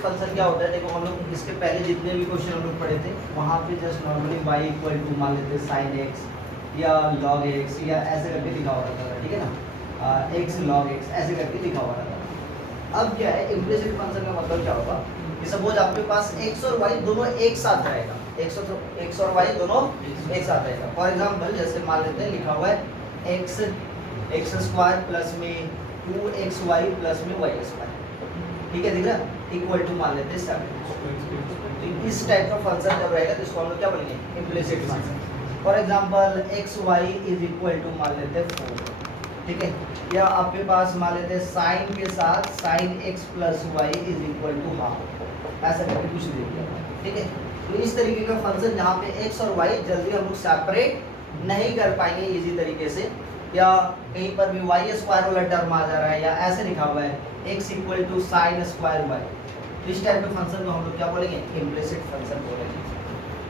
Implicit function क्या होता है, देखो हम लोग इसके पहले जितने भी क्वेश्चन हम लोग पढ़े थे वहाँ पे just normally y equal to मान लेते साइन x या log x या ऐसे करके लिखा हुआ रहता था, ठीक है ना, x log x ऐसे करके लिखा हुआ रहता था। अब क्या है इम्प्लिसिट फंक्शन का मतलब क्या होगा कि सपोज आपके पास x और y दोनों एक साथ रहेगा, x और y दोनों एक साथ रहेगा। फॉर एग्जाम्पल जैसे मान लेते हैं लिखा हुआ है x स्क्वायर प्लस में 2xy प्लस में y स्क्वायर, ठीक है, दिख रहा है, इक्वल टू मान लेते हैं 7। तो इस टाइप का फंक्शन जब रहेगा तो इसको हम लोग क्या बोलेंगे, implicit function. For example xy is equal to मान लेते हैं 4, ठीक है, या आपके पास मान लेते हैं साइन के साथ sine x plus y is equal to half, ऐसा करके कुछ दे दिया, ठीक है। तो इस तरीके का फंक्शन जहाँ पे x और y जल्दी हम लोग सेपरेट नहीं कर पाएंगे इजी तरीके से, या कहीं पर भी वाई स्क्वायर वाला टर्म आ जा रहा है या ऐसे लिखा हुआ है x equal to sine square y, तो इस टाइप के फंक्शन को हम लोग क्या बोलेंगे, इम्प्लिसिट फंक्शन बोलेंगे,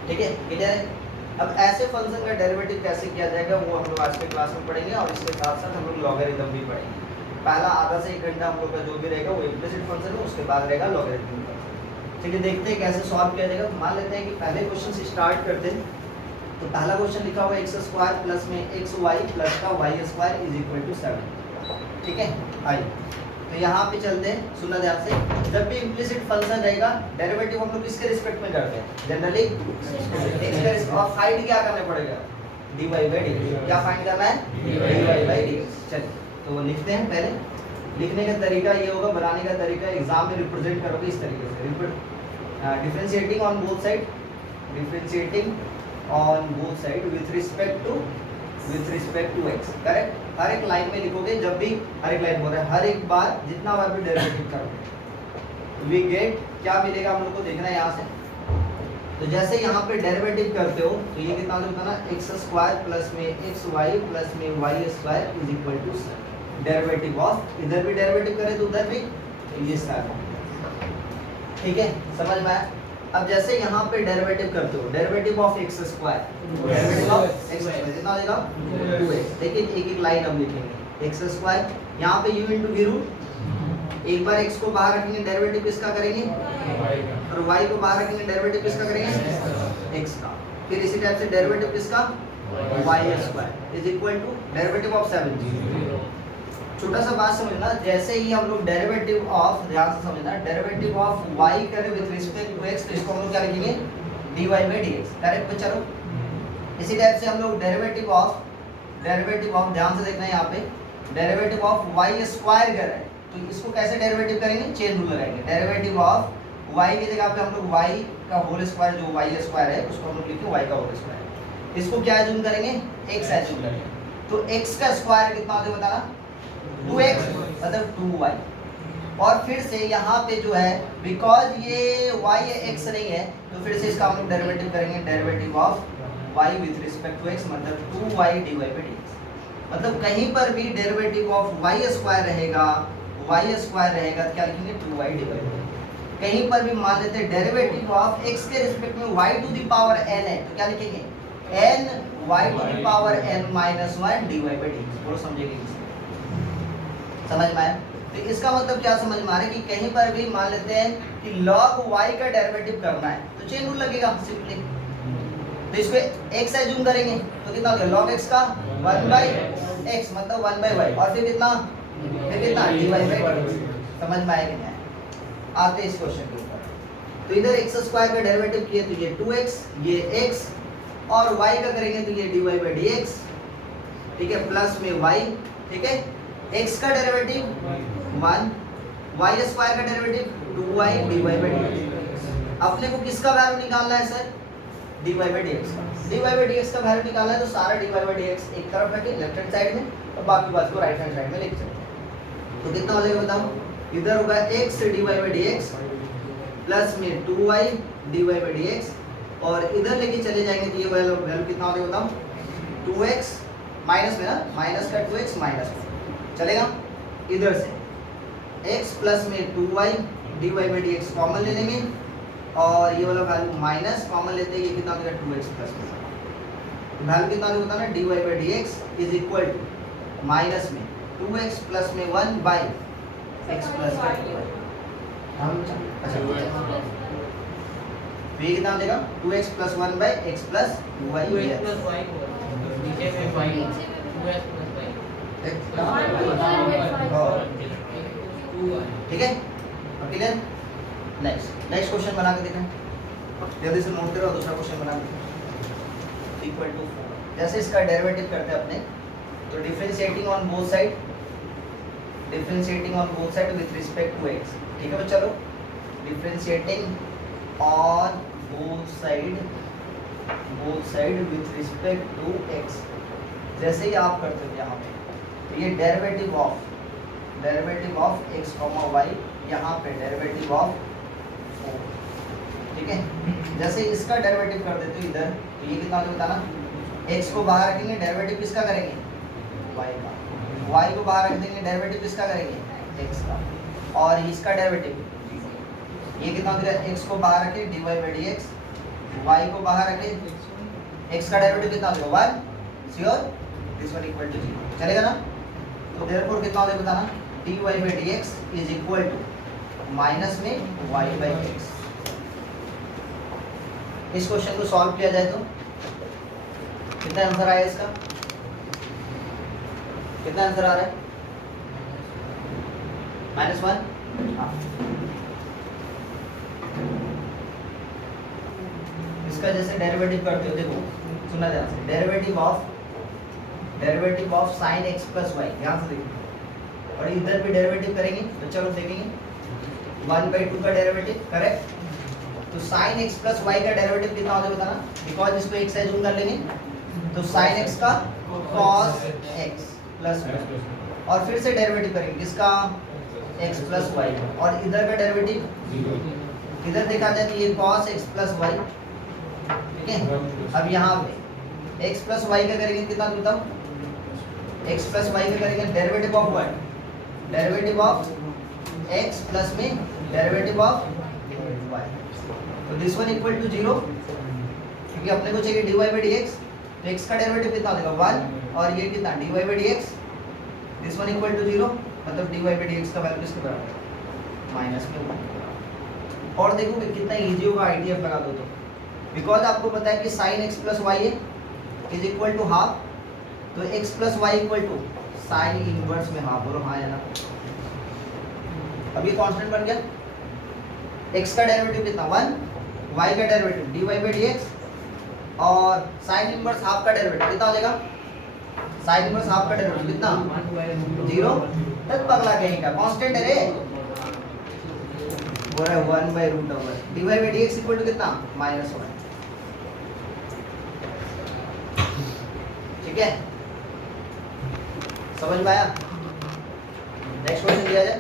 ठीक है, क्लियर है। अब ऐसे फंक्शन का डेरिवेटिव कैसे किया जाएगा वो हम लोग आज के क्लास में पढ़ेंगे, और इसके साथ साथ हम लोग लॉगरिथम भी पढ़ेंगे। पहला आधा से 1 घंटा हम लोग का जो भी रहेगा वो इम्प्लिसिट फंक्शन है, उसके बाद रहेगा लॉगरिथम फंक्शन, ठीक है। देखते हैं कैसे सॉल्व किया जाएगा। मान लेते हैं कि पहले क्वेश्चन से स्टार्ट करते हैं। तो पहला क्वेश्चन लिखा हुआ है एक्स स्क्वायर प्लस में एक्स वाई प्लस का y square is equal to 7, ठीक है। आइए तो यहाँ पे चलते हैं, सुनना ध्यान से। जब भी इम्प्लिसिट फंक्शन रहेगा डेरिवेटिव हम लोग किसके रिस्पेक्ट में करते हैं, जनरली एक्स का, और फाइंड क्या करना पड़ेगा, dy बाई dx, क्या फाइंड करना है, dy बाई dx। चलिए तो लिखते हैं। पहले लिखने का तरीका ये होगा, बनाने का तरीका एग्जाम में रिप्रेजेंट करोगे इस तरीके से, differentiating on both side, differentiating on both side with respect to x, correct. हर एक लाइन में लिखोगे, जब भी हर एक लाइन बोल रहा है, हर एक बार जितना बार भी डेरिवेटिव करोगे वी गेट क्या मिलेगा हम लोग को देखना है यहाँ से। तो जैसे यहाँ पे डेरिवेटिव करते हो तो ये कितना होता है ना, एक्स स्क्वायर प्लस में एक्स वाई प्लस में y square is equal to derivative of, इधर भी डेरिवेटिव करें तो उधर भी ये सारा, ठीक है, समझ में आया। अब जैसे यहाँ पे डेरिवेटिव करते हो, derivative of x square, derivative of x square कितना हो जाएगा 2x, लेकिन एक एक लाइन अब लिखेंगे, एक्स स्क्वायर यहाँ पे u इंटू वी रूट, एक बार x को बाहर रखेंगे डेरिवेटिव किसका करेंगे, और y को बाहर रखेंगे डेरिवेटिव किसका करेंगे, x का। फिर इसी टाइप से डेरिवेटिव किसका, y square is equal to derivative of 7। छोटा सा बात समझना, जैसे ही हम लोग डेरिवेटिव ऑफ, ध्यान से समझना, डेरिवेटिव ऑफ y करें विद रिस्पेक्ट टू x, तो इसको हम लोग क्या लिखेंगे, dy बाई dx, करेक्ट बच्चों। इसी टाइप से हम लोग डेरिवेटिव ऑफ, ध्यान से देखना है यहाँ पे, डेरिवेटिव ऑफ y स्क्वायर कर रहे हैं तो इसको कैसे डेरिवेटिव करेंगे, चेन रूल लगाएंगे। डेरिवेटिव ऑफ y की जगह पे हम लोग y का होल स्क्वायर, जो y स्क्वायर है उसको हम लोग लिखेंगे y का होल स्क्वायर, इसको क्या एज्यूम करेंगे, x एज्यूम करेंगे। तो x का स्क्वायर कितना होता है बताना, 2x मतलब 2y, और फिर से यहाँ पे जो है बिकॉज ये y x नहीं है तो फिर से इसका हम लोग डेरिवेटिव करेंगे, derivative of y with respect to x मतलब 2y dy बाई dx। मतलब कहीं पर भी डेरिवेटिव ऑफ y स्क्वायर रहेगा, तो क्या लिखेंगे 2y dy बाई dx। कहीं पर भी मान लेते हैं डेरिवेटिव ऑफ x के रिस्पेक्ट में y to the power n है तो क्या लिखेंगे n y to the power n minus 1 dy by dx। बोलो समझेंगे, समझ में आया। तो इसका मतलब क्या समझ में आ रहा है कि कहीं पर भी मान लेते हैं कि log y का डेरिवेटिव करना है तो चेन रूल लगेगा सिंपली, तो इसको x एज्यूम करेंगे तो कितना हो गया, log x का 1 बाई x मतलब 1 बाई y, और फिर कितना dy बाई dx। समझ में आया कि नहीं, आते इस क्वेश्चन के ऊपर। तो इधर एक्स स्क्वायर का डेरिवेटिव किए तो ये 2x, ये x, और y का करेंगे तो ये dy बाई dx, ठीक है, प्लस में y, ठीक है। x का डेरिवेटिव 1, y स्क्वायर का derivative 2y dy by dx। अपने को किसका वैल्यू निकालना है सर, dy बाई dx का। dy बाई dx का वैल्यू निकालना है तो सारा dy बाई dx एक तरफ रखें लेफ्ट हैंड साइड में, और बाकी बात को राइट हैंड साइड में लिख सकते हैं। तो कितना हो जाएगा बताओ, इधर होगा x dy by dx plus में 2y dy बाई dx, और इधर लेके चले जाएंगे तो ये वैल्यू कितना हो जाएगा बताओ, 2x माइनस में ना, माइनस का 2x माइनस चलेगा। इधर से x प्लस में 2y dy by dx common ले लेंगे, और ये वाला वैल्यू माइनस कॉमन लेते हैं, ये कितना हो जाएगा 2x प्लस में, वैल्यू कितना होता है ना, dy by dx is equal to minus में 2x प्लस में 1 बाई x प्लस 2, अच्छा तो ये कितना देगा 2x plus 1 by x plus 2y नीचे में 5 2x प्लस 5 ठीक है अब क्लियर। नेक्स्ट क्वेश्चन बना के देखें, जल्दी से नोट करो। दूसरा क्वेश्चन बना के इक्वल टू 4। जैसे इसका डेरिवेटिव करते हैं अपने, तो differentiating on both side with respect to x। ठीक है चलो, differentiating on both side with respect to x। जैसे ही आप करते हो यहाँ पे, तो ये डेरिवेटिव ऑफ x, y, यहाँ पे डेरिवेटिव ऑफ 4। ठीक है, जैसे इसका डेरिवेटिव कर देते हो इधर, तो ये कितना होता है बताना। x को बाहर रखेंगे, डेरिवेटिव किसका करेंगे y का। y को बाहर रख देंगे, डेरिवेटिव किसका करेंगे x का। और इसका डेरिवेटिव ये कितना होता है, x को बाहर रखे dy by dx, y को बाहर रखे x का डेरिवेटिव कितना होगा 1। Sure, this one equal to 0 चलेगा ना। तो देयरफॉर कितना होगा बताना, dy by dx is equal to minus में y by x। इस क्वेश्चन को सॉल्व किया जाए तो कितना आंसर आया इसका, कितना आंसर आ रहा है -1। हाँ, इसका जैसे डेरिवेटिव करते हो, देखो सुनना ध्यान से, derivative of sine x plus y, ध्यान से देखिए। और इधर भी डेरिवेटिव करेंगे तो चलो देखेंगे 1/2 का डेरिवेटिव, करेक्ट। तो साइन x प्लस वाई का डेरिवेटिव कितना होता है बताना, बिकॉज इसको एक से जूम कर लेंगे, तो साइन x का cos x प्लस वाई, और फिर से डेरिवेटिव करेंगे किसका x प्लस वाई, और इधर का डेरिवेटिव इधर देखा जाए तो ये cos x प्लस वाई। ठीक है, अब यहाँ पे x प्लस वाई का करेंगे कितना बताओ, x प्लस वाई का करेंगे derivative of what, derivative of x plus में डेरिवेटिव ऑफ y। तो दिस वन इक्वल टू 0, क्योंकि अपने को चाहिए dy by dx, तो x का डेरिवेटिव कितना देगा 1, और ये कितना dy by dx, this one equal to 0, मतलब dy by dx का वैल्यू किसके बराबर है माइनस में 1। और देखो कितना इजी होगा IDF लगा दो तो, बिकॉज आपको पता है कि sine x plus y is equal to half, तो x plus y equal to sine inverse में हाफ। बोलो हाँ या ना। अब ये कांस्टेंट बन गया, x का डेरिवेटिव कितना 1, y का डेरिवेटिव dy by dx, और साइन इनवर्स हाफ का डेरिवेटिव कितना हो जाएगा, साइन इनवर्स हाफ का डेरिवेटिव कितना 0। तब पगला कहीं का कांस्टेंट है रे, वो है 1/√, dy by dx equal to कितना -1। ठीक है, समझ में आया। नेक्स्ट क्वेश्चन दिया जाए,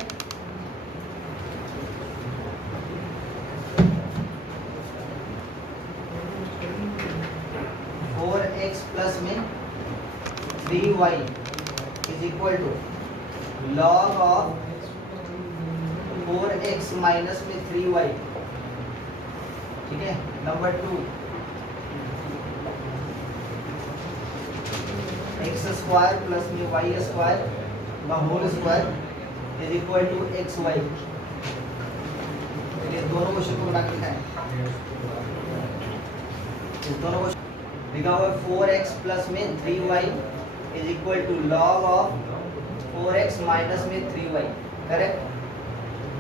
प्लस में 3y is equal to log of 4x minus में 3y। ठीक है, नंबर 2 x स्क्वायर प्लस में y स्क्वायर का whole square is equal to xy। ये दोनों क्वेश्चन को बना के लिखा है, इस दोनों को लिखा हुआ है 4x प्लस में 3y is equal to log of 4x minus में 3y, करेक्ट।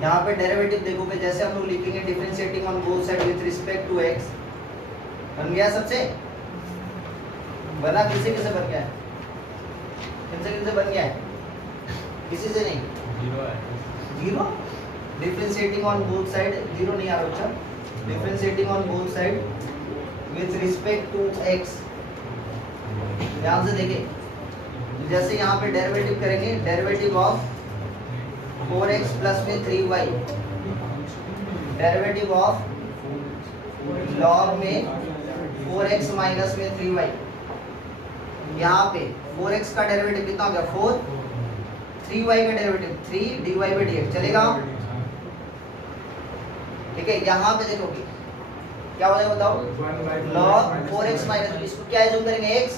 यहाँ पे डेरिवेटिव देखोगे जैसे हम लोग लिखेंगे differentiating on both side with respect to x, बन गया सबसे, बना किसी किसे बन गया है, किनसे बन गया है, किसी से नहीं, zero. Differentiating on both side, zero नहीं आ रहा बच्चा, differentiating on both side with respect to x। ध्यान से देखिए, जैसे यहाँ पे डेरिवेटिव करेंगे, डेरिवेटिव ऑफ 4x प्लस में 3y, डेरिवेटिव ऑफ लॉग में 4x माइनस में 3y। यहाँ पे 4x का डेरिवेटिव कितना हो गया 4, 3y का डेरिवेटिव 3 dy by dx, चलेगा। ठीक है, यहाँ पे देखोगे क्या हो जाएगा बताओ, log 4x माइनस, इसको क्या जूम करेंगे x,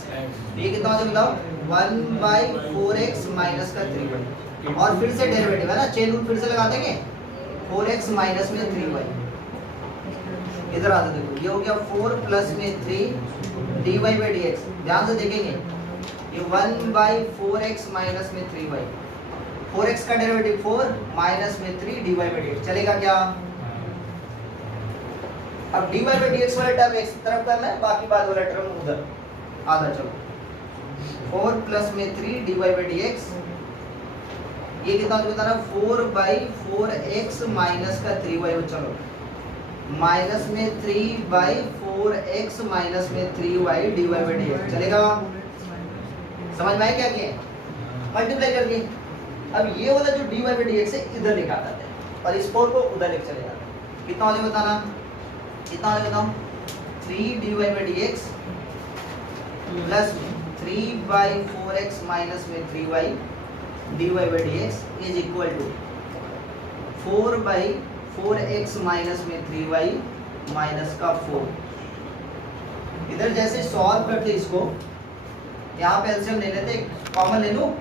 ये कितना हो जाएगा बताओ 1/4x माइनस का 3y, और फिर से डेरिवेटिव है ना, चेन रूल फिर से लगा देंगे, 4x माइनस में 3y। इधर आते देखो, ये हो गया 4 प्लस में 3 dy बाई डी एक्स। ध्यान से देखेंगे, ये 1/4x माइनस में 3y, 4x का डेरिवेटिव 4 माइनस में 3 dy बाई डी एक्स चलेगा क्या? अब dy बाई डी एक्स वाला टर्म एक तरफ करना है, बाकी बाद वाला टर्म उधर आधा। चलो 4 प्लस में 3 dy बाई डी एक्स, ये कितना तो बताना 4/4x माइनस का 3y। चलो माइनस में 3/4x माइनस में 3y dy by d x चलेगा। समझ में आया क्या किए? मल्टीप्लाई कर दिए। अब ये वाला जो dy बाई डी एक्स है इधर लेकर आते हैं और इस 4 को उधर लेकर चले जाते हैं। कितना वाले बताना, कितना वाले बताओ? 3 dy by d x plus 3/4x minus में 3y dy by d x is equal to 4/4x minus में 3y माइनस का 4। इधर जैसे सॉल्व करते इसको, यहाँ पे एलसीएम ले लेते, कॉमन ले लो।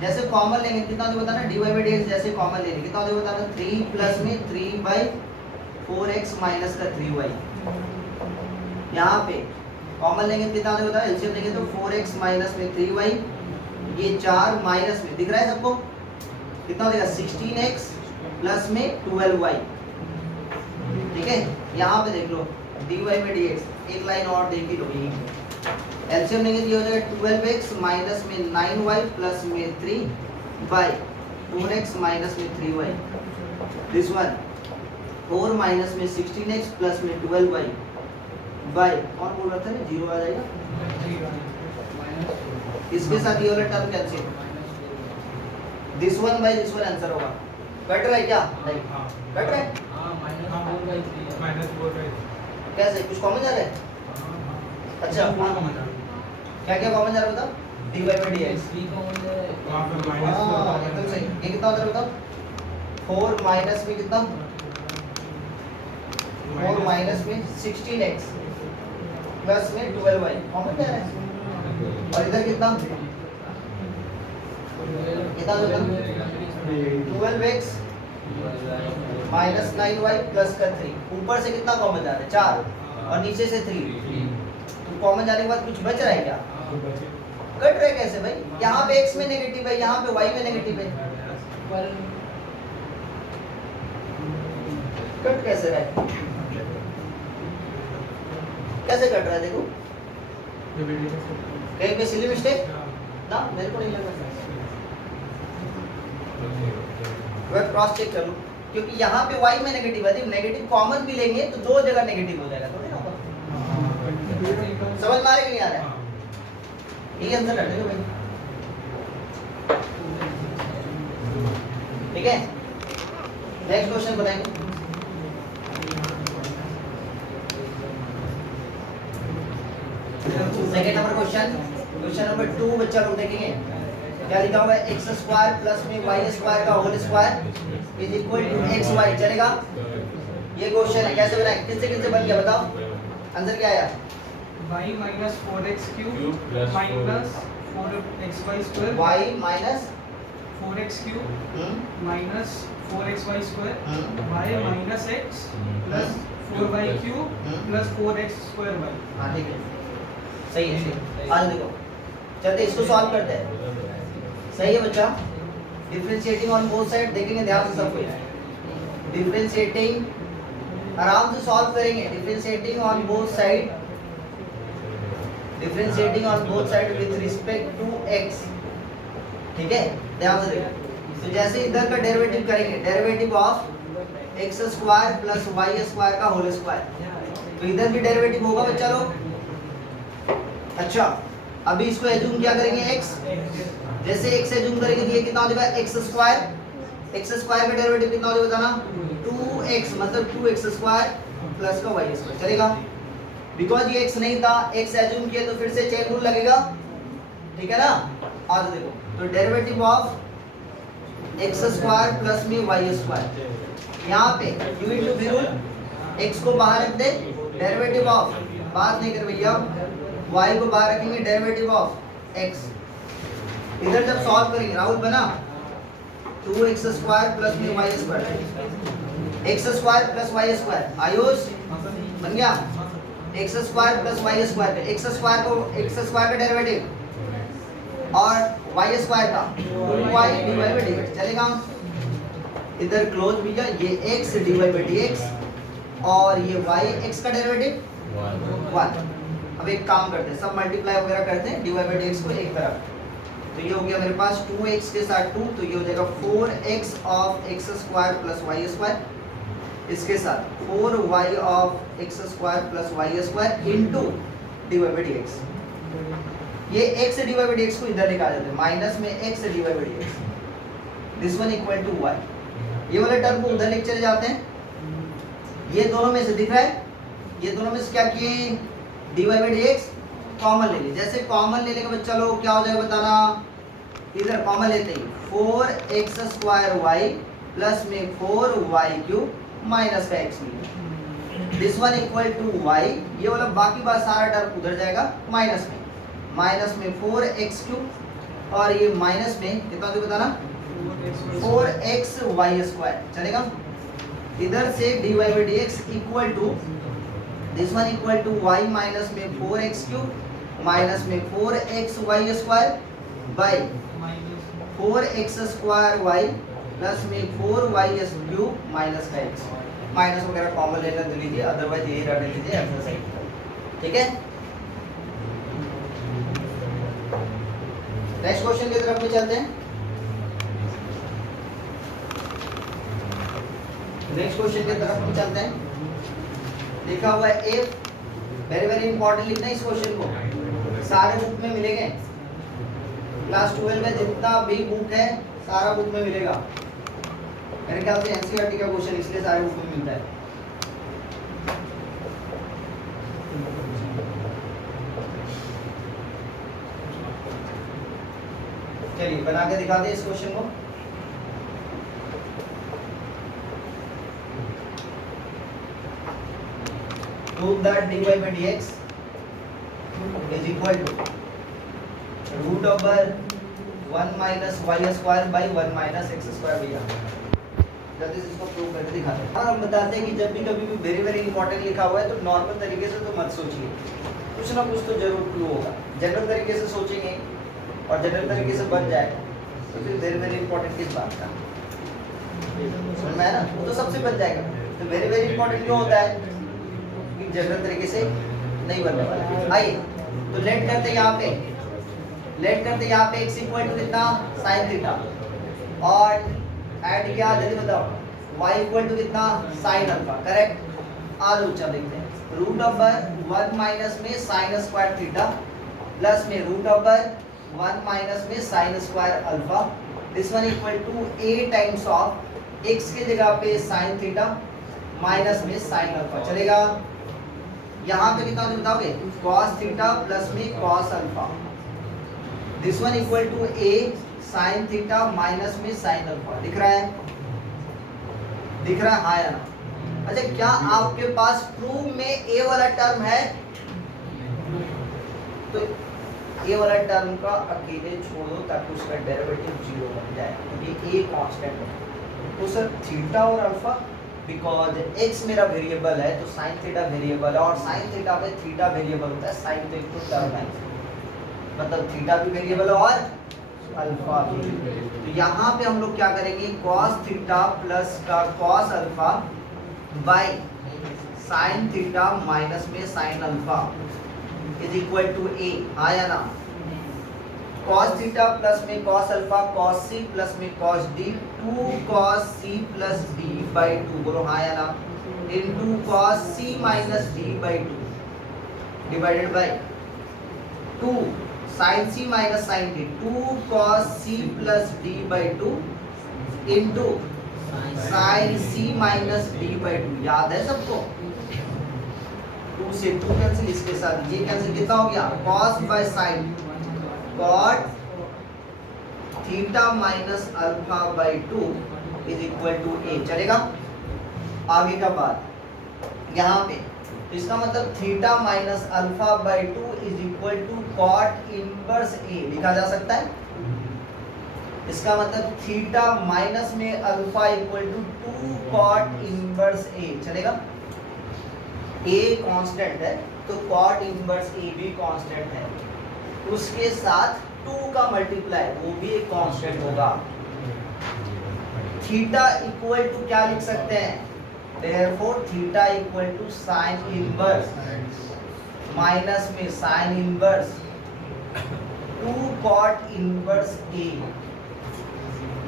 जैसे कॉमन लेंगे कितना हो बताना, dy बाई डी एक्स जैसे कॉमन लेंगे कितना हो बताना, 3 प्लस में 3/4x माइनस का 3y। यहाँ पे कॉमन लेंगे कितना हो बताना, एलसीएम लेंगे तो 4x माइनस में 3y, ये 4 माइनस में दिख रहा है सबको, कितना हो जाएगा 16x प्लस में 12y। ठीक है, यहाँ पे देख लो dy बाई डी एक्स, एक लाइन और देख ही लो। एलसीएम लेंगे तो ये हो जाएगा 12x माइनस में 9y प्लस में 3/4x माइनस में 3y। दिस वन 4 माइनस में 16x प्लस में 12y बाय, कौन बोल रहा था ना, 0 आ जाएगा। इसके साथ ये वाला term cancel, this one by this one answer होगा। कट रहा है क्या? नहीं कट रहा है। कैसे, कुछ कॉमन जा रहा है? अच्छा क्या क्या कॉमन जा रहा है बताओ? dy बाई डी एक्स एकदम सही। ये कितना होता है बताओ? 4 माइनस में कितना, 4 माइनस में 16x प्लस में 12y कॉमन जा रहा है। और इधर कितना, कितना होता है 12x माइनस 9y प्लस का 3। ऊपर से कितना कॉमन जा रहा है 4 और नीचे से 3, तो कॉमन जाने के बाद कुछ बच रहा है क्या? कट रहा है कैसे भाई? यहाँ पे x में नेगेटिव है, यहाँ पे y में नेगेटिव है, कट कैसे रहा है? कैसे कट रहा है देखो, कहीं पे सिली मिस्टेक ना, मेरे को नहीं लग रहा। वह क्रॉस चेक कर लो, क्योंकि यहाँ पे y में नेगेटिव है, नेगेटिव कॉमन भी लेंगे तो दो जगह नेगेटिव हो जाएगा, थोड़ी ना होगा। समझ में आ रहा है कि नहीं आ रहा है? यही आंसर कर देंगे भाई। ठीक है, नेक्स्ट क्वेश्चन बताएंगे। Second number question, question number 2 बच्चा लोग देखेंगे क्या लिखा हुआ है, एक्स स्क्वायर प्लस में वाई स्क्वायर का whole square is equal to x y. चलेगा, ये क्वेश्चन है, कैसे बनाए, किससे किससे बन गया बताओ, आंसर क्या आया? y minus 4x cube minus 4xy square y minus 4x cube minus 4xy square y minus x plus 4y cube plus 4x square y। हाँ ठीक है, सही है, सही। आज देखो चलते इसको सॉल्व करते हैं। सही है बच्चा, डिफरेंशिएटिंग ऑन बोथ साइड देखेंगे ध्यान से सब कुछ। डिफरेंशिएटिंग आराम से सॉल्व करेंगे, differentiating on both side, differentiating on both side with respect to x। ठीक है, ध्यान से देखो। तो जैसे इधर का डेरिवेटिव करेंगे, derivative of x square plus y square का होल स्क्वायर, तो इधर भी डेरिवेटिव होगा बच्चा लोग। अच्छा, अभी इसको एज्यूम क्या करेंगे x, जैसे x एज्यूम करेंगे तो ये कितना हो जाएगा x स्क्वायर, x स्क्वायर का डेरिवेटिव कितना हो जाएगा बताना, 2x मतलब 2x स्क्वायर प्लस का y स्क्वायर। चलेगा, बिकॉज ये x नहीं था, x एज्यूम किया तो फिर से चेन रूल लगेगा। ठीक है ना, आज देखो तो derivative of x square plus में वाई स्क्वायर, यहाँ पे u into v rule, x को बाहर रख दे, डेरिवेटिव ऑफ, बात नहीं कर भैया, y को बाहर रखेंगे, डेरिवेटिव ऑफ x। इधर जब सॉल्व करेंगे राहुल बना 2x स्क्वायर प्लस में y square, x square plus y square, Ayush बन गया x square plus y square, x square का डेरिवेटिव और वाई स्क्वायर का 2y डिवाइड बाई dx चलेगा। इधर क्लोज भैया, ये x डिवाइड बाई dx और ये y x का डेरिवेटिव 1। अब एक काम करते हैं, सब मल्टीप्लाई वगैरह करते हैं, डिवाइड बाई dx को एक तरफ, तो ये हो गया मेरे पास 2x के साथ 2, तो ये हो जाएगा 4x of x square plus y square, इसके साथ 4y of x square plus y square into divide by dx। ये x डिवाइड बाई dx को इधर निकाल देते हैं, माइनस में x divide by dx, this one equal to y। ये वाले टर्म को उधर लेके चले जाते हैं, ये दोनों में से दिख रहा है, ये दोनों में से क्या किए, डिवाइड बाई dx कॉमन ले लिए। जैसे कॉमन लेने के बाद चलो क्या हो जाएगा बताना, इधर कॉमन लेते ही 4x स्क्वायर y प्लस में 4y क्यूब माइनस का x मिलेगा, this one equal to y। ये वाला बाकी बात सारा टर्म उधर जाएगा माइनस में 4x क्यूब और ये माइनस में कितना होगा बताना 4x y स्क्वायर चलेगा। इधर से dy by dx equal to this one equal to y minus में 4x क्यूब माइनस में 4x y square by 4x square y plus में 4y क्यूब माइनस का x। माइनस वगैरह कॉमन लेना तो लीजिए, अदरवाइज यही रख लीजिए एक्सरसाइज, ठीक है। नेक्स्ट क्वेश्चन की तरफ में चलते हैं। नेक्स्ट क्वेश्चन की तरफ में चलते हैं। लिखा हुआ है इफ, वेरी वेरी इंपॉर्टेंट लिखना इस क्वेश्चन को, सारे बुक में मिलेंगे, क्लास 12 में जितना भी बुक है सारा बुक में मिलेगा। मेरे ख्याल से एनसीईआरटी का क्वेश्चन इसलिए सारे बुक में मिलता है। चलिए बना के दिखा दे इस क्वेश्चन को। Prove that dy by dx is equal to root over 1 minus y square by 1 minus x square भैया। जल्दी से इसको प्रूव करके दिखाते हैं। हाँ, हम बताते हैं कि जब भी कभी भी वेरी वेरी इंपॉर्टेंट लिखा हुआ है तो नॉर्मल तरीके से तो मत सोचिए, कुछ ना कुछ तो जरूर क्लू होगा। जनरल तरीके से सोचेंगे और जनरल तरीके से बन जाएगा तो फिर वेरी वेरी इंपॉर्टेंट किस बात का, समझ में आया ना, वो तो सबसे बन जाएगा। तो वेरी वेरी इंपॉर्टेंट क्यों होता है कि जनरल तरीके से नहीं बनने वाला। आइए तो लेट करते हैं यहाँ पे, लेट करते यहाँ पे x इक्वल टू कितना साइन थीटा और ऐड किया, जल्दी बताओ y इक्वल टू कितना साइन अल्फा, करेक्ट। आज ऊंचा देखते हैं, रूट ओवर 1 माइनस में साइन स्क्वायर थीटा प्लस में रूट ओवर 1 माइनस में sine square alpha, this one equal to a times of x के जगह पे साइन थीटा माइनस में साइन अल्फा चलेगा। यहाँ पे कितना हो बताओगे, cos थीटा प्लस में cos alpha, this one equal to a sine theta minus में साइन अल्फा। दिख रहा है, दिख रहा है, हाँ या ना। अच्छा क्या आपके पास प्रूव में a वाला टर्म है, तो a वाला टर्म का अकेले छोड़ दो ताकि उसका डेरिवेटिव 0 बन जाए, क्योंकि a कांस्टेंट है। तो सर थीटा और अल्फा, बिकॉज x मेरा वेरिएबल है तो साइन थीटा वेरिएबल है और साइन थीटा में थीटा वेरिएबल होता है, साइन तो एक तो टर्म है, मतलब थीटा भी वेरिएबल है और अल्फा भी। तो यहाँ पे हम लोग क्या करेंगे, cos थीटा प्लस का cos alpha by sine theta minus में sine alpha is equal to a, आया ना। cos थीटा प्लस में cos alpha cos c plus में cos d, 2 cos c plus d by 2, बोलो हाँ या ना, into cos c minus d by 2 divided by 2 sin c minus sin d, 2 cos c plus d by 2 into sin c minus d by 2। याद है सबको, 2 से 2 cancel, इसके साथ ये कैंसिल, कितना हो गया cos by sin cot theta minus alpha by 2 is equal to a चलेगा। आगे का बात यहाँ पे, इसका मतलब theta minus alpha by 2 is equal to cot inverse a लिखा जा सकता है। इसका मतलब थीटा माइनस में alpha equal to 2 cot inverse a चलेगा। ए कांस्टेंट है तो कॉट इनवर्स ए भी कांस्टेंट है, उसके साथ 2 का मल्टीप्लाई वो भी एक कांस्टेंट होगा। थीटा इक्वल टू क्या लिख सकते हैं, therefore theta equal to sine inverse minus में sine inverse 2 cot inverse a.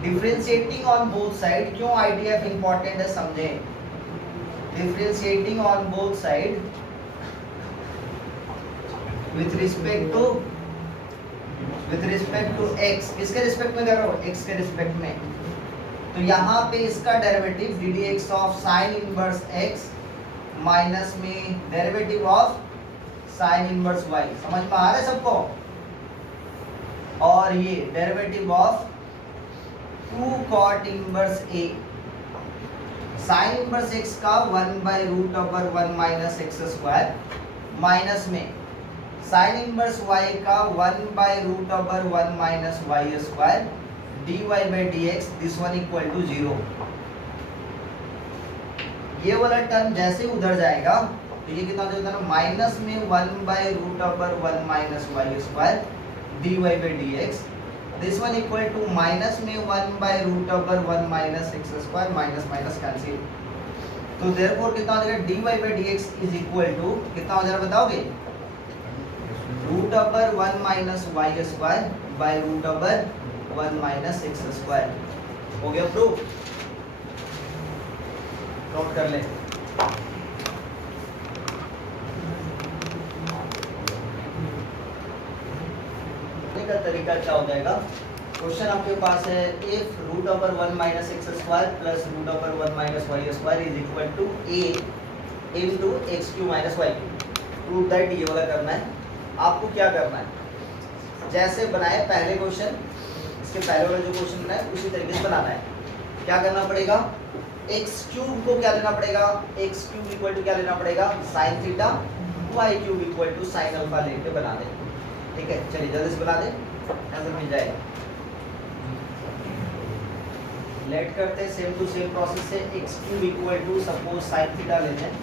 Differentiating on both side, क्यों आईडीएफ इंपॉर्टेंट है समझें। Differentiating on both side with respect to x, किसके रिस्पेक्ट में कर रहा हूँ, x के रिस्पेक्ट में। तो यहाँ पे इसका derivative d d x of sine inverse x minus में derivative of sine inverse y, समझ में आ रहा है सबको। और ये derivative of 2 cot inverse a, sine inverse x का 1/√1 माइनस एक्स स्क्वायर माइनस में साइन इनवर्स y का 1/√1 minus y square dy by dx, this one equal to 0। ये वाला टर्म जैसे उधर जाएगा तो ये कितना हो जाएगा, माइनस में 1/√1 minus y square dy by dx, this one equal to minus में 1/√1 minus x square minus minus cancel. तो देयरफॉर कितना हो जाएगा, dy by dx is equal to कितना हो जाएगा बताओगे, √1 minus y square by √1 minus x square. हो गया प्रूफ, नोट कर ले। का तरीका क्या हो जाएगा, क्वेश्चन आपके पास है if √1 minus x square plus √1 minus y square is equal to a into x q minus y q. Prove that, ये वाला करना है। आपको क्या करना है, जैसे बनाए पहले क्वेश्चन, इसके पहले वाला जो क्वेश्चन बनाए उसी तरीके से बनाना है। क्या करना पड़ेगा, एक्स क्यूब को क्या लेना पड़ेगा, एक्स क्यूब इक्वल टू क्या लेना पड़ेगा, sine theta, y cube equal to sine alpha लेके बना दे। ठीक है, चलिए जल्दी से बना दे, आंसर मिल जाएगा। लेट करते हैं सेम टू सेम प्रोसेस से, x cube equal to suppose sine theta लेते हैं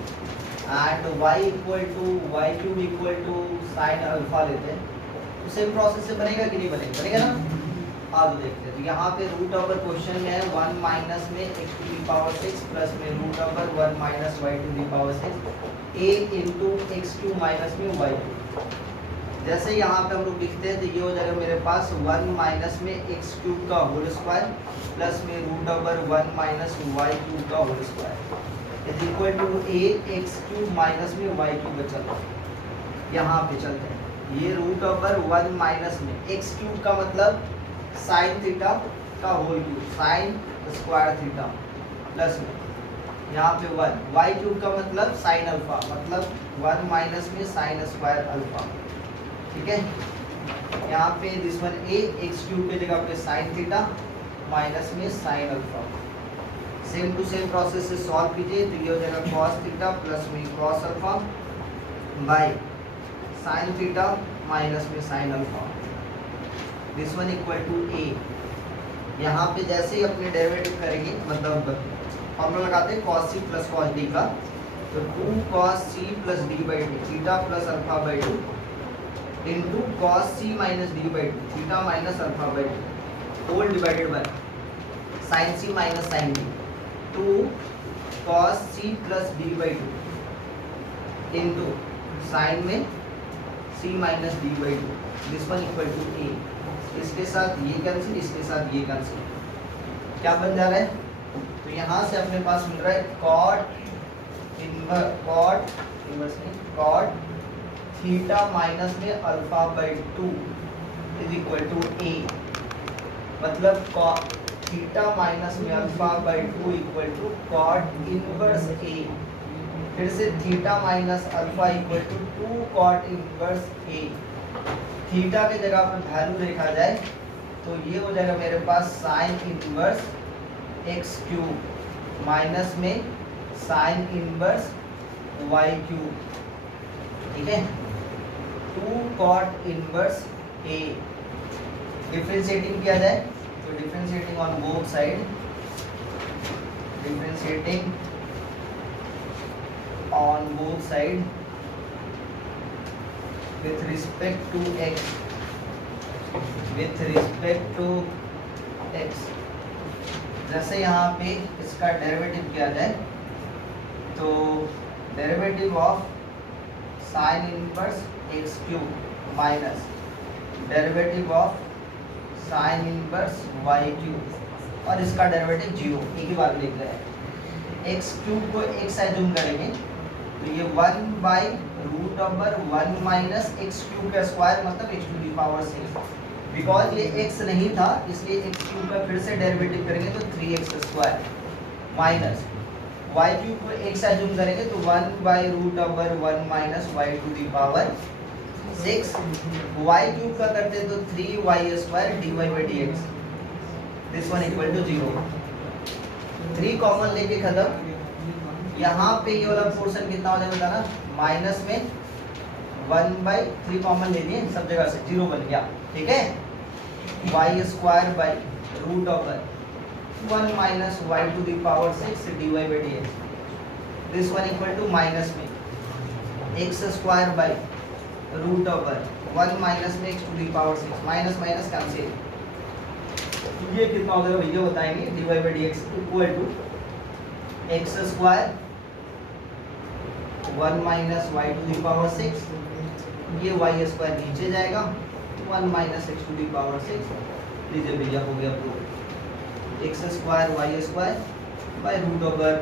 and y equal to y cube equal to sine alpha लेते हैं। तो सेम प्रोसेस से बनेगा कि नहीं बनेगा, बनेगा ना। आज देखते हैं, तो यहाँ पे रूट ओवर क्वेश्चन में है 1 माइनस में x to the power 6 plus में √1 minus y to the power 6 a into x cube minus में वाई क्यूब। जैसे यहाँ पे हम लोग लिखते हैं तो ये हो जाएगा मेरे पास 1 माइनस में एक्स क्यूब का होल स्क्वायर प्लस में √1 माइनस वाई क्यूब का whole square is equal to a x cube minus में वाई क्यूब बचा। यहाँ पे चलते हैं, ये √1 माइनस में एक्स क्यूब का मतलब साइन थीटा का whole cube sine square theta plus में यहाँ पे 1 वाई क्यूब का मतलब साइन अल्फा मतलब 1 माइनस में साइन स्क्वायर अल्फा। ठीक है, यहाँ पे this one a x cube के जगह पे साइन थीटा माइनस में sine alpha. Same to same process से सॉल्व कीजिए तो ये हो जाएगा cos थीटा प्लस में cos alpha by sine theta minus में sine alpha, this one equal to a। यहाँ पे जैसे ही अपने डेरिवेटिव करेंगे मतलब फॉर्मूला लगाते हैं cos c plus cos d का, तो 2 cos c plus d by d theta plus alpha by 2 into cos c minus d by 2 theta minus alpha by 2 whole divided by sin c minus sin d 2 cos c plus d by 2 into sine में c minus d by 2, this one equal to a। इसके साथ ये cancel, इसके साथ ये cancel, क्या बन जा रहा है, तो यहाँ से अपने पास मिल रहा है cot थीटा माइनस में alpha by 2 is equal to a, मतलब थीटा माइनस में alpha by 2 equal to cot inverse a। फिर से theta minus alpha equal to 2 cot inverse a। Theta के जगह पर वैल्यू देखा जाए तो ये हो जाएगा मेरे पास sine inverse x cube minus में साइन इनवर्स वाई क्यूब। ठीक है, 2 कॉट इनवर्स a। डिफरेंशिएटिंग किया जाए तो differentiating on both side, differentiating on both side with respect to x, with respect to x। जैसे यहाँ पे इसका डेरिवेटिव किया जाए तो derivative of sine inverse x cube minus derivative of sine inverse y cube और इसका डेरिवेटिव जीरो, एक ही बार लिख रहे हैं। एक्स क्यूब को एक्स एज्यूम करेंगे तो ये 1 by root over 1 minus x cube का स्क्वायर मतलब x to the power 6। Because ये एक्स नहीं था इसलिए एक्स क्यूब का फिर से डेरिवेटिव करेंगे तो 3x square minus y cube को एक्स एज्यूम करेंगे तो 1 by root over 1 minus y to the power 6। Y cube का करते तो 3y square dy by dx, this one equal to 0। 3 common लेके खत्म। यहाँ पे ये वाला पोर्शन कितना हो जाएगा ना, माइनस में 1 बाई 3 कॉमन ले लिए सब जगह से, 0 बन गया। ठीक है, y square by root over 1 minus y to the power 6 dy by dx, this one equal to minus में x square by root over 1 minus में x to the power 6, minus minus cancel. ये कितना हो जाएगा भैया बताएंगे, dy by dx equal to x square 1 minus y to the power 6, ये y square नीचे जाएगा 1 minus x to the power 6, लीजिए भैया हो गया proof. X square y square by root over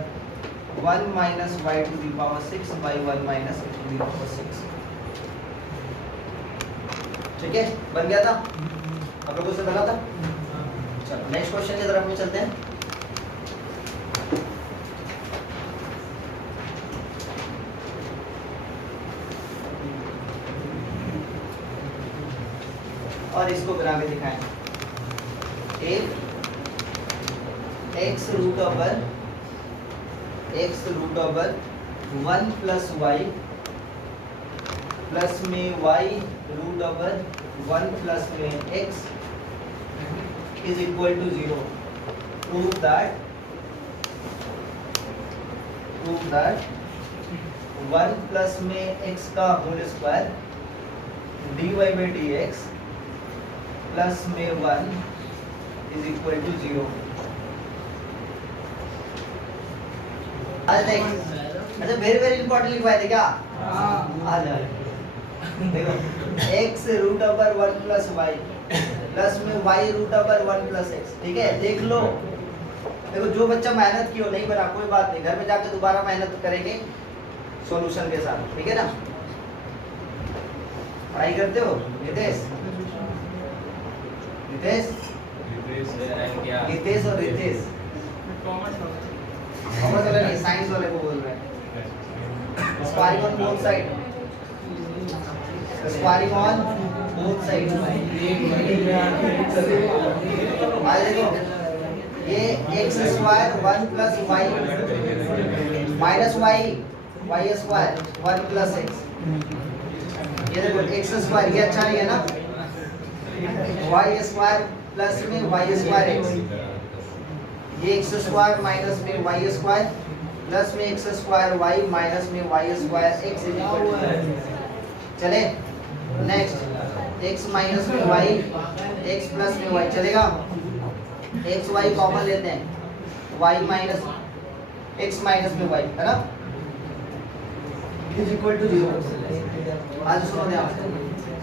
1 minus y to the power 6 by 1 minus x to the power 6। ठीक है, बन गया था, आप लोगों से बना था। चलो नेक्स्ट क्वेश्चन की तरफ में चलते हैं। और इसको बना के दिखाएं। एक x root over 1 plus y plus में वाई रूट ओवर 1 प्लस में x is equal to 0। Prove that 1 plus में एक्स का whole square dy by dx plus में 1 इज इक्वल टू 0। अच्छा वेरी इंपॉर्टेंट लिखवाए थे क्या? आ जाए देखो, x root over 1 plus y plus में y root over 1 plus x. ठीक है, देख लो, देखो जो बच्चा मेहनत किया नहीं बना कोई बात नहीं, घर में जाके दोबारा मेहनत करेंगे सॉल्यूशन के साथ। ठीक है ना, पढ़ाई करते हो नितेश? नितेश और रितेश कॉमर्स वाले नहीं, साइंस वाले को बोल रहे हैं। Squaring on both side, squaring on both side. आज देखो ये x square 1 plus y minus y square 1 plus x, ये देखो एक्स स्क्वायर, ये अच्छा है ना, वाई स्क्वायर प्लस में वाई स्क्वायर एक्स, ये एक्स स्क्वायर माइनस में वाई स्क्वायर प्लस में एक्स स्क्वायर वाई माइनस में y square x is equal to. चले नेक्स्ट, एक्स माइनस में वाई एक्स प्लस में वाई चलेगा, एक्स वाई कॉमन लेते हैं, वाई माइनस एक्स माइनस में वाई है ना, इज इक्वल टू 0। आज सुनो ध्यान,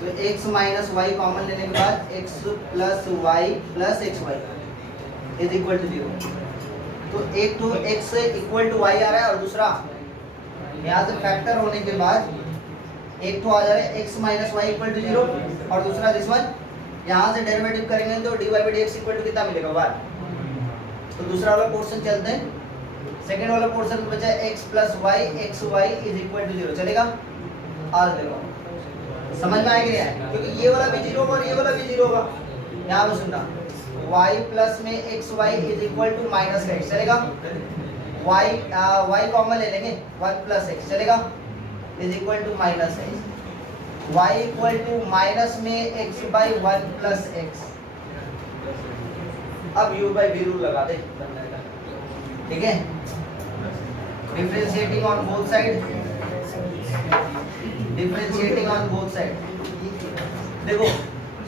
तो x माइनस वाई कॉमन लेने के बाद x plus y plus x y is equal to 0। तो एक तो x इक्वल टू वाई आ रहा है और दूसरा यहाँ से फैक्टर होने के बाद एक तो आ जा रहा है x minus y equal to 0 और दूसरा दिस वन, यहाँ से डेरिवेटिव करेंगे तो dy by dx equal to कितना मिलेगा 1। तो दूसरा वाला पोर्शन चलते हैं, सेकेंड वाला पोर्शन बचा है x plus y x y is equal to 0। चलेगा? आज देखो समझ में आएगा नहीं, क्योंकि ये वाला भी 0 होगा और ये वाला भी 0 होगा। यहाँ पे सुनना, y प्लस में x y is equal to minus x. चलेगा? y कॉमन ले लेंगे 1 प्लस एक्स, चलेगा? Is equal to minus x, y equal to minus में x बाई 1 प्लस एक्स अब u by v रूल लगा दे, बन जाएगा। ठीक है, differentiating on both side, differentiating on both side. देखो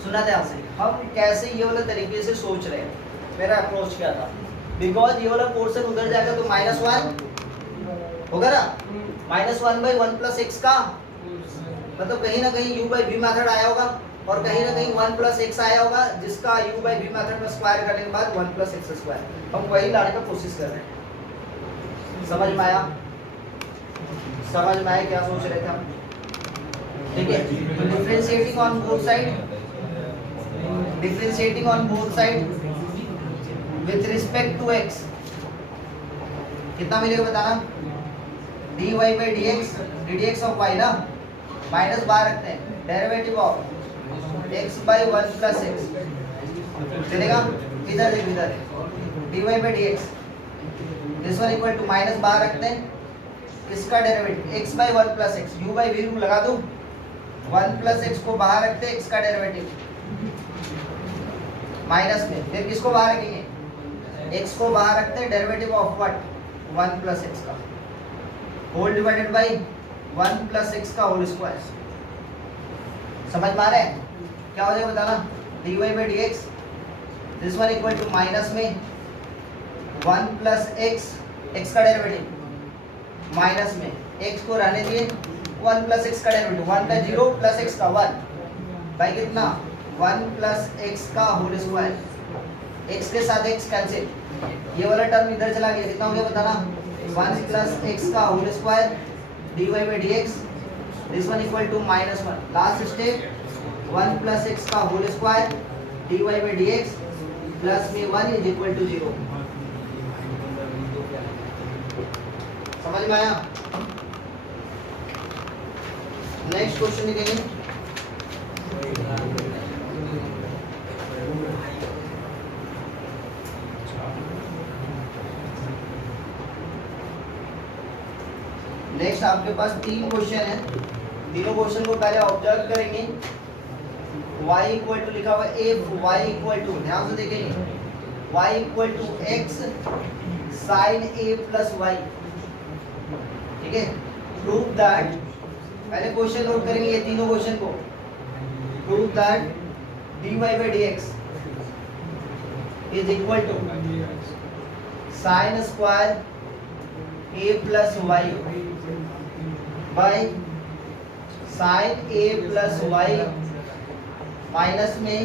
सुना ध्यान से, हम कैसे ये वाले तरीके से सोच रहे हैं, मेरा अप्रोच क्या था, बिकॉज ये वाला पोर्शन उधर जाएगा तो -1 होगा ना, -1/1 प्लस एक्स का मतलब कहीं ना कहीं u by v मेथड आया होगा और कहीं ना कहीं 1 प्लस एक्स आया होगा, जिसका u by v मेथड में स्क्वायर करने के बाद 1 प्लस एक्स स्क्वायर, हम वही लाने का कोशिश कर रहे हैं। समझ में आया? समझ में आया क्या सोच रहे थे हम? ठीक है, तो differentiating on both side, differentiating on both side with respect to x, कितना मिलेगा बताना, dy by dx, ddx of y ना, माइनस बाहर रखते हैं, derivative of x by 1 plus x चलेगा, इधर देखो इधर dy by dx, this one equal to minus बाहर रखते हैं, इसका derivative x by 1 plus x, u by v rule लगा दूं, 1 प्लस x को बाहर रखते हैं, x का डेरिवेटिव माइनस में, फिर किसको बाहर रखेंगे, x को बाहर रखते हैं, derivative of what, 1 plus x का whole divided by 1 plus x का होल स्क्वायर। समझ में आ रहा है क्या हो जाएगा बताना, dy by dx, this one equal to minus में 1 प्लस x, x का डेरिवेटिव माइनस में, x को रहने दिए, 1 प्लस x का डेरिवेटिव 1 का 0 प्लस x का 1 बाई कितना, 1 प्लस x का होल स्क्वायर, x के साथ x कैंसिल, ये वाला टर्म इधर चला गया, कितना हो गया बताना, 1 प्लस x का whole square dy by dx, this one equal to -1, last step 1 plus x का whole square dy by dx plus में 1 इज इक्वल टू 0। समझ में आया? नेक्स्ट क्वेश्चन लिखेंगे, नेक्स्ट आपके पास 3 क्वेश्चन है, तीनों क्वेश्चन को पहले ऑब्जर्व करेंगे। y इक्वल टू लिखा हुआ है if y इक्वल टू, ध्यान से देखेंगे, y equal to x sin a plus y, ठीक है, प्रूव दैट, पहले क्वेश्चन नोट करेंगे ये तीनों क्वेश्चन को, prove that dy by dx is equal to sin square a plus y by sin a plus y minus में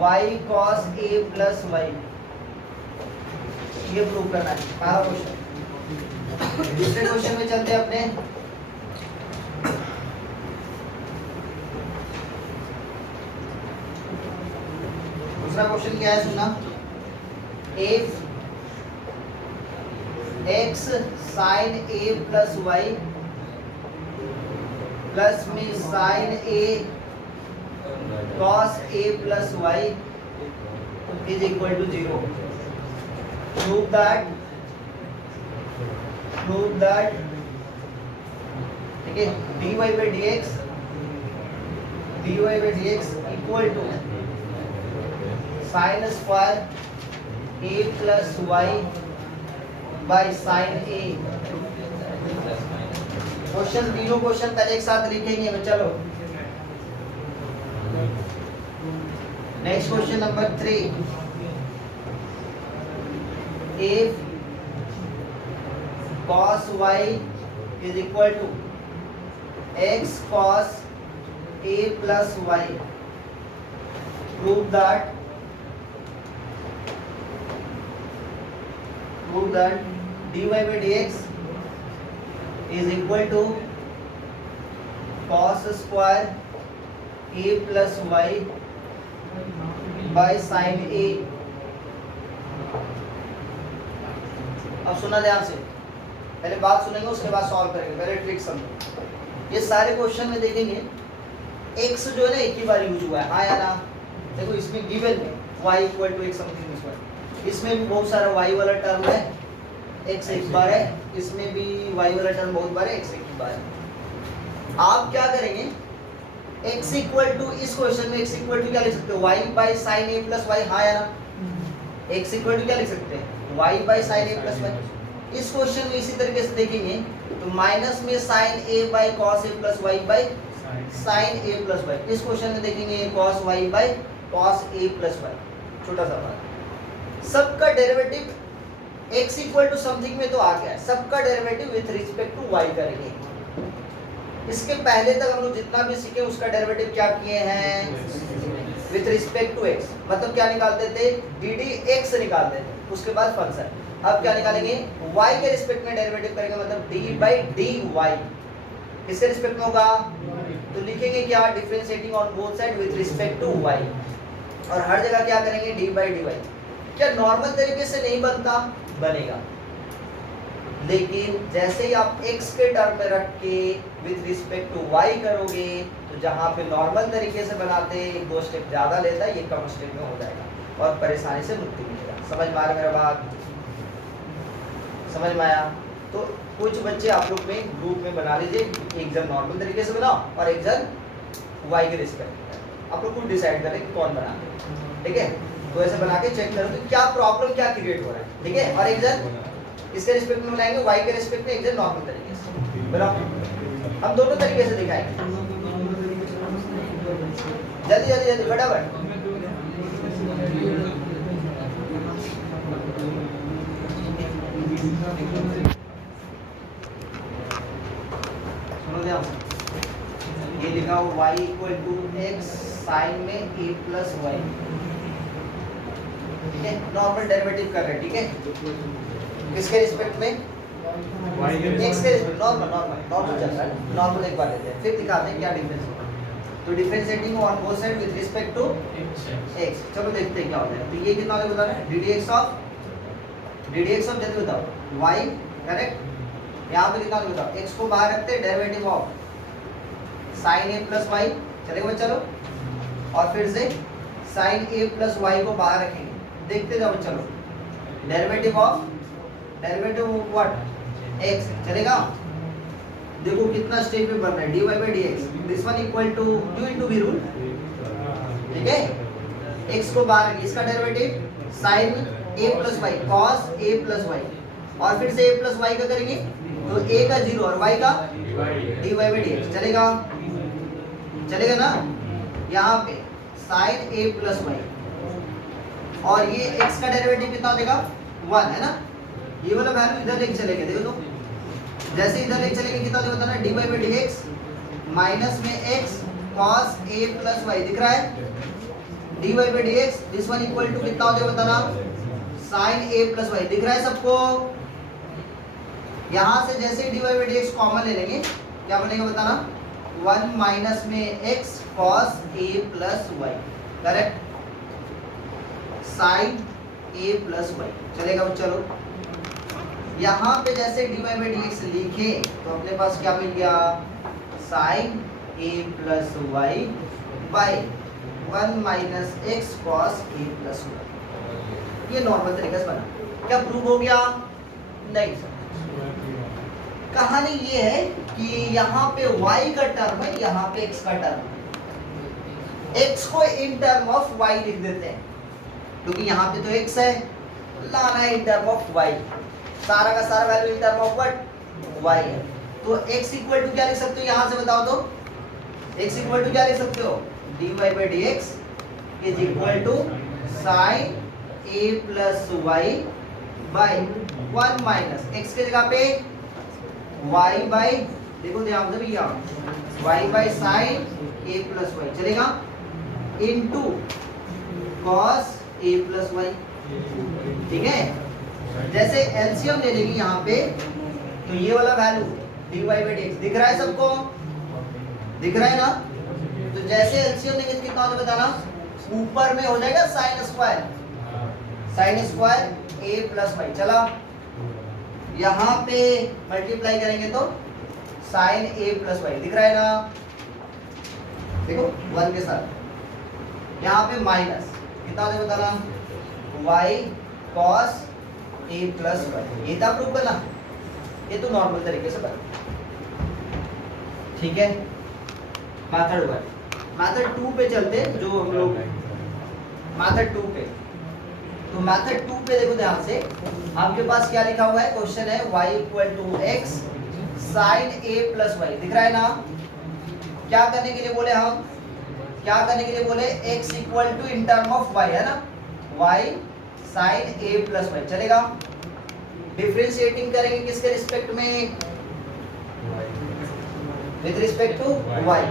y cos a plus y, ये prove करना है पहला क्वेश्चन। दूसरे क्वेश्चन में चलते हैं अपने, दूसरा क्वेश्चन क्या है सुनना, if x sin a plus y plus में sin a cos a plus y is equal to 0, prove that, ठीक है, dy by dx equal to sin square a plus y by sin a। Question, तीनों question पहले एक साथ लिखेंगे, चलो next question number 3, if cos y is equal to x cos a plus y, prove that dy by dx is equal to cos square a plus y by sin a। अब सुना ध्यान से, पहले बात सुनेंगे उसके बाद सॉल्व करेंगे, पहले ट्रिक समझो। ये सारे क्वेश्चन में देखेंगे x जो है ना एक ही बार यूज हुआ है, हाँ या ना, देखो इसमें गिवन में y equal to x something square, इसमें भी बहुत सारा y वाला टर्म है, x एक बार है, इसमें भी y वाला टर्म बहुत बार है, x एक बार है। आप क्या करेंगे, x इक्वल टू, इस क्वेश्चन में x इक्वल टू क्या लिख सकते हो, y by sine a plus y, हाँ या ना, x इक्वल टू क्या लिख सकते हैं y by sine A plus y. इस क्वेश्चन में इसी तरीके से देखेंगे तो माइनस में sine a by cos a plus y by sine A plus y. इस क्वेश्चन में देखेंगे cos y by cos a plus y. छोटा सा बात, सबका derivative x equal to something में तो आ गया है, सबका derivative with respect to y करेंगे। इसके पहले तक हम लोग जितना भी सीखे उसका डेरिवेटिव क्या किए हैं विथ रिस्पेक्ट टू x, मतलब क्या निकालते थे डी डी एक्स निकालते थे, उसके बाद फंक्शन। अब क्या निकालेंगे y के रिस्पेक्ट में डेरिवेटिव करेंगे, मतलब d बाई डी वाई किसके रिस्पेक्ट में होगा, तो लिखेंगे क्या differentiating on both side with respect to y, और हर जगह क्या करेंगे d बाई डी वाई। क्या नॉर्मल तरीके से नहीं बनता, बनेगा, लेकिन जैसे ही आप x के टर्म में रख के विथ रिस्पेक्ट टू y करोगे तो जहां पे नॉर्मल तरीके से बनाते एक दो स्टेप ज्यादा लेता है, ये कम स्टेप में हो जाएगा और परेशानी से मुक्ति मिलेगा। समझ में आ रहा मेरा बात, समझ में आया? तो कुछ बच्चे आप लोग में ग्रुप में बना लीजिए, एक जन नॉर्मल तरीके से बनाओ और एक जन y के रिस्पेक्ट में। आप लोग खुद डिसाइड करें कि कौन बनाते हैं, ठीक है? तो ऐसे बना के चेक करो कि क्या प्रॉब्लम क्या क्रिएट हो रहा है, ठीक है? और एक जन इसके रिस्पेक्ट में बनाएंगे, y के रिस्पेक्ट में एक जन नॉर्मल तरीके से बनाओ। हम दोनों तरीके से दिखाएंगे, जल्दी जल्दी जल्दी फटाफट। सुनो ध्यान से, ये लिखा हो y equal to x sine में a प्लस वाई, ठीक है? नॉर्मल डेरिवेटिव कर रहे हैं, ठीक है? किसके रिस्पेक्ट में, एक्स के रिस्पेक्ट, नॉर्मल नॉर्मल नॉर्मल चल रहा है, नॉर्मल एक बार लेते हैं फिर दिखाते हैं क्या डिफरेंस होगा। तो differentiating on both side with respect to x, चलो देखते हैं क्या होता है। तो ये कितना होगा बता रहे हैं, डी डी एक्स ऑफ जल्दी बताओ y, करेक्ट? यहाँ पे कितना होगा बताओ, x को बाहर रखते हैं, derivative of sine A plus y, चलेगा बच्चा लोग? और फिर से साइन ए प्लस वाई को बाहर रखेंगे, देखते जाओ चलो, डेरिवेटिव ऑफ व्हाट x, चलेगा? देखो कितना स्टेप में बन रहा है, dy by d x, this one equal to u into v rule, ठीक है? x को बाहर रखिए, इसका derivative sine a plus y cos a plus y, और फिर से a प्लस वाई का करेंगे तो a का 0 और y का dy बाई डी एक्स, चलेगा? चलेगा ना? यहाँ पे साइन a प्लस वाई और ये x का डेरिवेटिव कितना देगा 1 है ना, ये वाला वैल्यू इधर लेके चलेंगे, देखो तो जैसे इधर लेके चलेंगे कितना देगा बताना, dy by d x minus में x cos a plus y, दिख रहा है? dy by d x this one equal to कितना होता है बताना, sin a प्लस वाई, दिख रहा है सबको? यहाँ से जैसे dy by d x common ले लेंगे, क्या बनेगा बताना, 1 माइनस में x cos a plus y, correct? sin a plus y, चलेगा? चलो यहाँ पे जैसे dy बाई डी एक्स लिखे तो अपने पास क्या मिल गया, sin a plus y by 1 minus x cos a plus y. ये नॉर्मल तरीके से बना, क्या प्रूव हो गया? नहीं सर, कहानी ये है कि यहाँ पे y का टर्म है, यहाँ पे x का टर्म है, x को इन टर्म ऑफ y लिख देते हैं, क्योंकि यहाँ पे तो x है, लाना है इन टर्म ऑफ y, सारा का सारा value in term of what y है। तो x इक्वल टू क्या लिख सकते हो यहाँ से बताओ तो, x इक्वल टू क्या लिख सकते हो, dy by d x is equal to sine a plus y by 1 minus x के जगह पे y बाई, देखो ध्यान से भैया, y by sine a plus y, चलेगा? Into cos a plus y, ठीक है? जैसे एलसीएम ले लेंगे यहाँ पे तो ये वाला value dy by d x दिख रहा है सबको, दिख रहा है ना? तो जैसे एलसीएम लेंगे तो कितना होगा बताना, ऊपर में हो जाएगा sine square a plus y, चला? यहाँ पे मल्टीप्लाई करेंगे तो साइन a प्लस वाई, दिख रहा है ना? देखो 1 के साथ, यहाँ पे माइनस कितना होगा बताना, y cos a plus y, ये था प्रूफ करना, ये तो नॉर्मल तरीके से बना, ठीक है? मेथड 1, मेथड 2 पे चलते हैं, जो हम लोग मेथड 2 पे तो मेथड 2 पे देखो ध्यान से, आपके पास क्या लिखा हुआ है, क्वेश्चन है y equal to x sine A plus y, दिख रहा है ना। क्या करने के लिए बोले हम, क्या करने के लिए बोले, x equal to in term of y, है ना, y साइन ए प्लस वाई, चलेगा। डिफरेंशिएटिंग करेंगे किसके रिस्पेक्ट में, विथ रिस्पेक्ट टू y।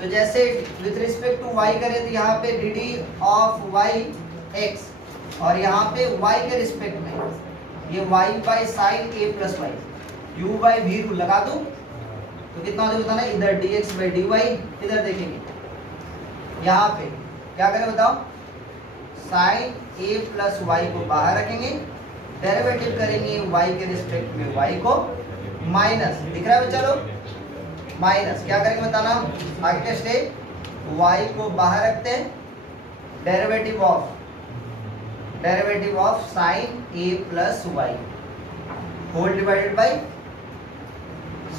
तो जैसे विथ रिस्पेक्ट टू y करें तो यहाँ पे dd ऑफ y x, और यहाँ पे y के रिस्पेक्ट में ये y by sine a plus y, u by v rule लगा दूं तो कितना हो जाता है, इधर dx बाई dy, इधर देखेंगे यहाँ पे क्या करें बताओ, साइन a प्लस वाई को बाहर रखेंगे, डेरिवेटिव करेंगे y के रिस्पेक्ट में y को, माइनस, दिख रहा है बच्चा लोग, माइनस क्या करेंगे बताना, आगे का स्टेप, y को बाहर रखते हैं, derivative of sine a plus y whole divided by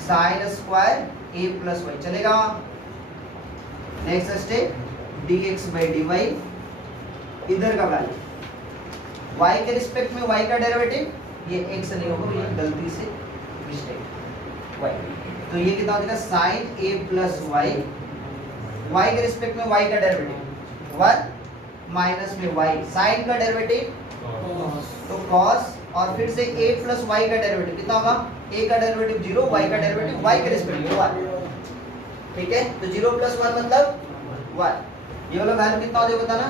sine square a plus y, चलेगा। Next step dx by dy, इधर का वैल्यू y के रिस्पेक्ट में y का डेरिवेटिव, ये x नहीं होगा, ये गलती से मिस्टेक y, तो ये कितना हो जाएगा, sine a plus y, y के रिस्पेक्ट में y का डेरिवेटिव 1 माइनस में y, साइन का डेरिवेटिव तो cos, और फिर से a प्लस y का डेरिवेटिव कितना होगा, a का डेरिवेटिव 0, y का डेरिवेटिव y के रिस्पेक्ट में 1, ठीक है। तो 0 प्लस 1 मतलब 1, ये वाला वैल्यू कितना हो जाएगा बताना,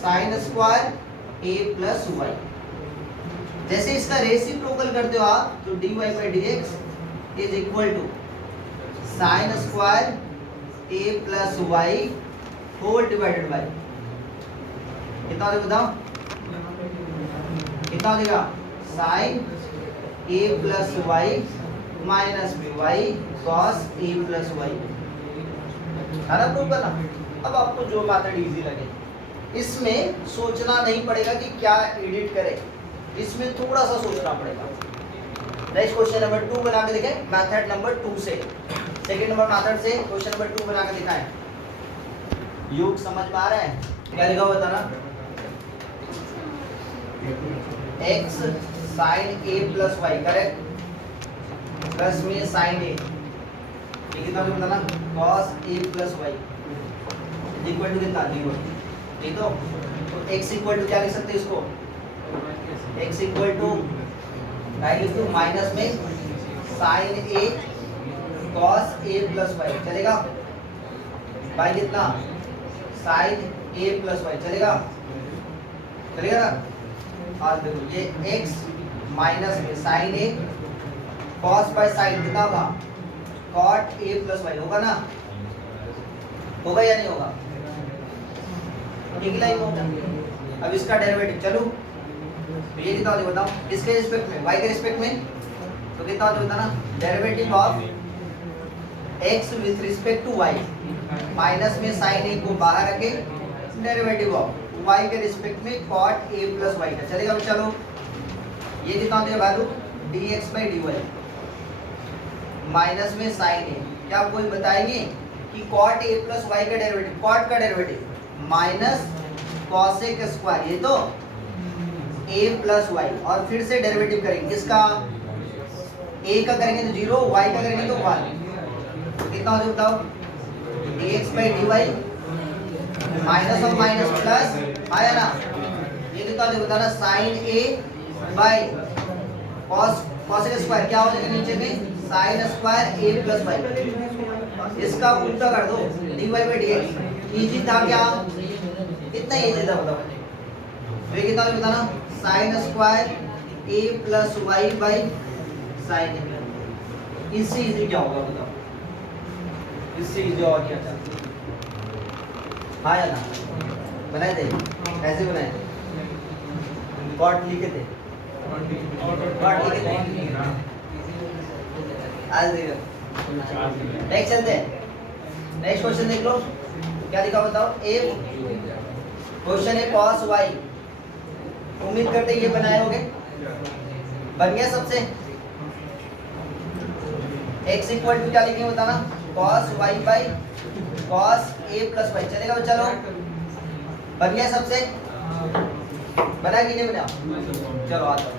sine square a plus y। जैसे इसका रेसिप्रोकल करते हो आप तो dy by dx is equal to sine square a plus y whole divided by, कितना हो जाएगा बताओ, कितना हो जाएगा, sine a plus y minus में y cos a plus y, है ना प्रूव करना। अब आपको जो मेथड इजी लगे, इसमें सोचना नहीं पड़ेगा कि क्या एडिट करें, इसमें थोड़ा सा सोचना पड़ेगा। नेक्स्ट क्वेश्चन नंबर 2 बना के देखें, मेथड नंबर 2 से, सेकंड नंबर मेथड से क्वेश्चन नंबर 2 बना के दिखाएं। योग समझ में आ रहा है, क्या लिखा हुआ था ना, x sine a plus y, correct, plus में साइन a, ये कितना होता ना, cos a plus y equal to कितना, dy, ठीक तो x इक्वल टू क्या लिख सकते हैं इसको, x इक्वल टू राइट लिख दो, माइनस में sine a cos a plus y, चलेगा, बाई कितना, साइन a प्लस वाई, चलेगा, चलेगा ना। और देखो ये x माइनस में sine a cos by sine कितना होगा, cot a प्लस वाई, होगा ना, होगा या नहीं होगा, एक लाइन होगा। अब इसका डेरिवेटिव चलो, तो ये कितना हो जाएगा बताओ, इसके रिस्पेक्ट में y के रिस्पेक्ट में, तो कितना हो जाएगा ना, derivative of x with respect to y, minus में साइन a को बाहर रखे, डेरिवेटिव ऑफ y के रिस्पेक्ट में cot a प्लस वाई का, चलेगा चलो। ये कितना हो जाएगा value, dx by dy minus में साइन a, क्या आप कोई बताएंगे कि cot a प्लस वाई का डेरिवेटिव, cot का डेरिवेटिव माइनस cosec स्क्वायर, ये तो a प्लस वाई, और फिर से डेरिवेटिव करेंगे किसका, a का करेंगे तो 0, y का करेंगे तो 1, तो कितना हो जाएगा बताओ, dx बाई dy माइनस और माइनस प्लस आया ना, ये कितना हो जाएगा बताना, sine a by cosec square, क्या हो जाएगा नीचे में, sine square a plus y, इसका उल्टा कर दो, dy बाई dx, इजी था क्या, कितना इजी था बताओ, तो ये कितना हो जाएगा बताना, sine square a plus y by sine a, इससे इजी क्या होगा बताओ, इससे इजी और क्या था, हाँ या ना, बनाए थे, कैसे बनाए, कॉट लिखे थे, कॉट लिखे थे, आज देखो, नेक्स्ट चलते हैं, नेक्स्ट क्वेश्चन देख लो, क्या लिखा बताओ, ए क्वेश्चन है cos y, उम्मीद करते ये बनाए होगे, बन गया सबसे, x इक्वल टू क्या लिखेंगे बताना, cos y by cos a plus y, चलेगा चलो, बन गया सबसे, बना कि नहीं बना? चलो आ जाओ,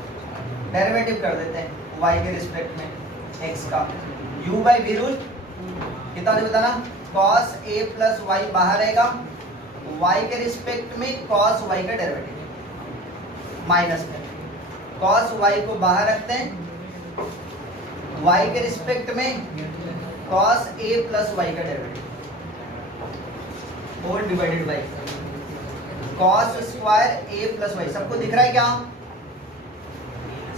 डेरिवेटिव कर देते हैं y के रिस्पेक्ट में x का। u बाई v रूल कितना मुझे बताना? cos a प्लस y बाहर रहेगा, y के रिस्पेक्ट में cos y का डेरिवेटिव माइनस में cos y को बाहर रखते हैं, y के रिस्पेक्ट में cos a प्लस y का डेरिवेटिव और divided by cos square a plus y। सबको दिख रहा है क्या?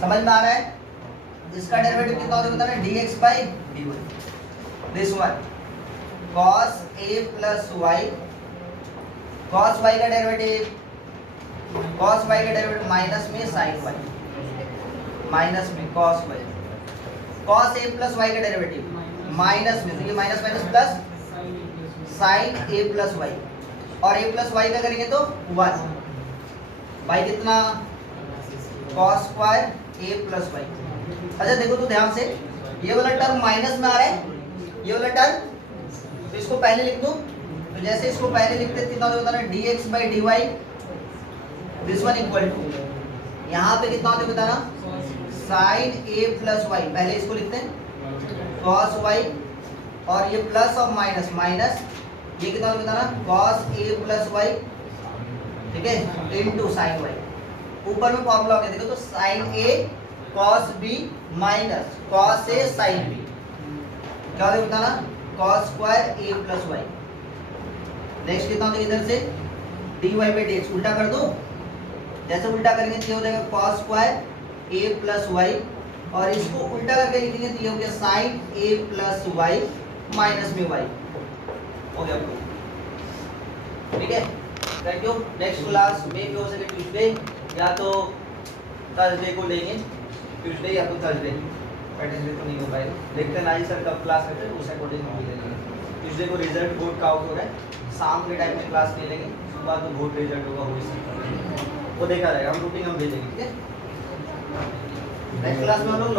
समझ में आ रहा है? इसका डेरिवेटिव कितना होता है बताना? dx by dy। This one cos a plus y, cos y का डेरिवेटिव माइनस में sin y, माइनस में cos y, cos a plus y का डेरिवेटिव माइनस में, तो ये minus minus plus sin a plus y, और a plus y का करेंगे तो 1 y कितना? cos square a plus y। अच्छा देखो तो ध्यान से, ये वाला टर्म माइनस में आ रहा है, ये वाला टर्म, तो इसको पहले लिख दूं, तो जैसे इसको पहले लिखते कितना होता है? dx by dy, this one equal to, यहाँ पे कितना होता है बताना? sin a प्लस y, पहले इसको लिखते हैं cos y, और ये प्लस और माइनस माइनस, ये कितना होता है बताना? cos a प्लस y, ठीक है, इनटू sin y। ऊपर में फॉर्मूला हो गया देखो, तो sin a cos b minus cos a sin b, क्या होता है बताना? cos square a plus y। Next कितना होता है इधर से? dy बाई dx उल्टा कर दो, जैसे उल्टा करेंगे तो ये हो जाएगा cos square a plus y, और इसको उल्टा करके लिखेंगे तो ये हो गया sin a plus y minus में y हो गया। ठीक है, थैंक यू। नेक्स्ट क्लास में भी हो सके ट्यूसडे या तो थर्सडे को लेंगे, ट्यूसडे या तो थर्सडे, वेडनेसडे तो नहीं हो पाएगा। देखते हैं नाजी सर कब क्लास करते हैं, उस अकॉर्डिंग हम ले लेंगे। ट्यूसडे को रिजल्ट बोर्ड का आउट हो रहा है, शाम के टाइम में क्लास ले लेंगे, सुबह तो बोर्ड रिजल्ट होगा, हो वो देखा रहेगा, हम रूटीन हम भेजेंगे। ठीक है, नेक्स्ट क्लास में हम लोग